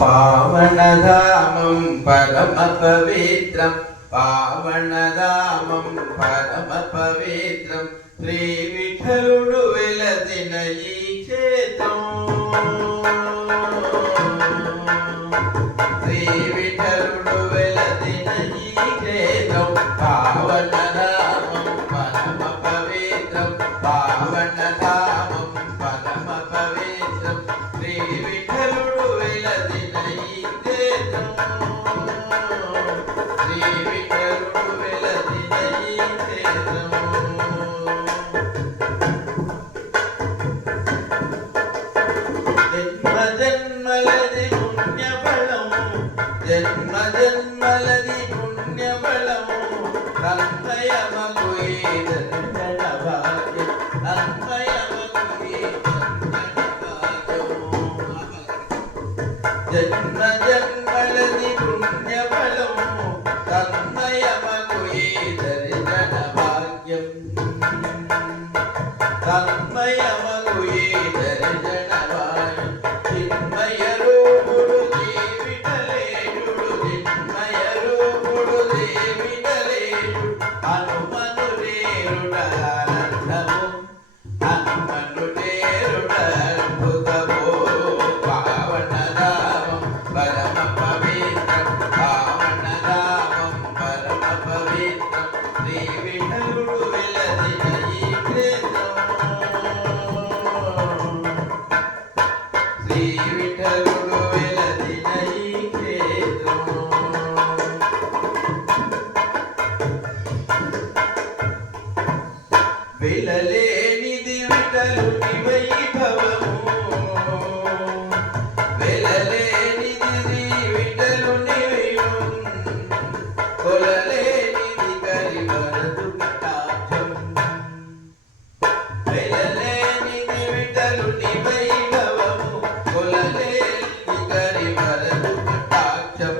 పావనధామం పరమ పవిత్రం పావనధామం పరమ పవిత్రం శ్రీ విఠలుడు వెలసిన ఈ క్షేత్రం శ్రీ విఠలుడు వెలసిన ఈ క్షేత్రం పావనధామం పరమ పవిత్రం పావనధామం పరమ పవిత్రం శ్రీ విఠలుడు వెలసిన ఈ క్షేత్రం శ్రీ విఠలుడు వెలసిన ఈ క్షేత్రం జన్మలది పుణ్యఫలము జన్మ జన్మలది పుణ్యఫలము తన్మయమగు ఈ దర్శన భాగ్యం తన్మయమగు ఈ జన్మ జన్మలది పుణ్యఫలము తన్మయమగు ఈ దర్శన భాగ్యం తన్మయమగు ఈ దర్శన భాగ్యం చిన్మయ రూపుడు జీవిటలేయుడు చిన్మయ రూపుడు జీవిటలేయుడు హనుమను రేరుడానందము హనుమను రేరుడద్భుతమో పావనధామం పరమ పవిత్రం పావనధామం పరమ పవిత్రం శ్రీ విఠలుడు వెలసిన ఈ క్షేత్రం శ్రీ విఠలుడు వెలసిన ఈ క్షేత్రం వెలలేనిది విఠలుని వైభవము వెలలేనిది విఠలుని కొలలేనిది కరివరదు కటాక్షం వెలలేనిది విఠలుని వైభవము కొలలేనిది కరివరదు కటాక్షం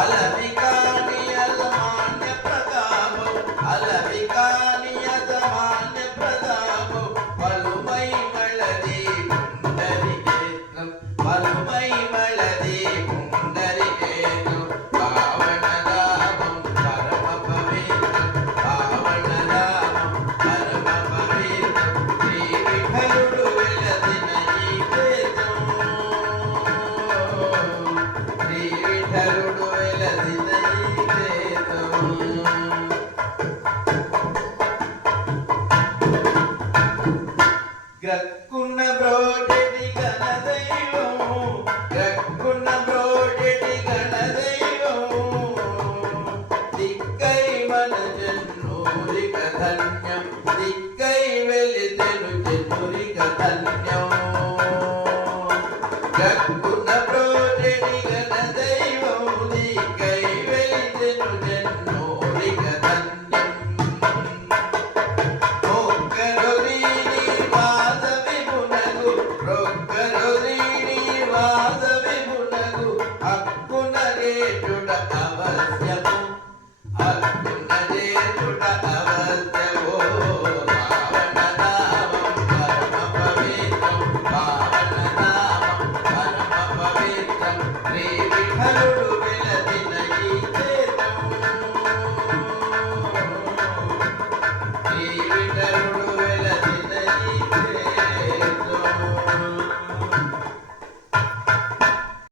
అలవికాని అసమాన్య ప్రతాపం అలవికాని అసమాన్య ప్రతాపం పలుమై మళది పుండరి క్షేత్రం పలుమై మళది పుండరి క్షేత్రం పావనధామం పరమ పవిత్రం పావనధామం పరమ పవిత్రం శ్రీ విఠలుడు వెలసిన ఈ క్షేత్రం శ్రీ విఠలుడు వెలసిన ఈ క్షేత్రం గ్రక్కున్న బ్రోడెడి గణదైవము గ్రక్కున్న బ్రోడెడి గణదైవము దిక్కై మన జన్మూరిక ధన్యం దిక్కై వెలితెను జన్మూరిక ధన్యం గ్రక్కు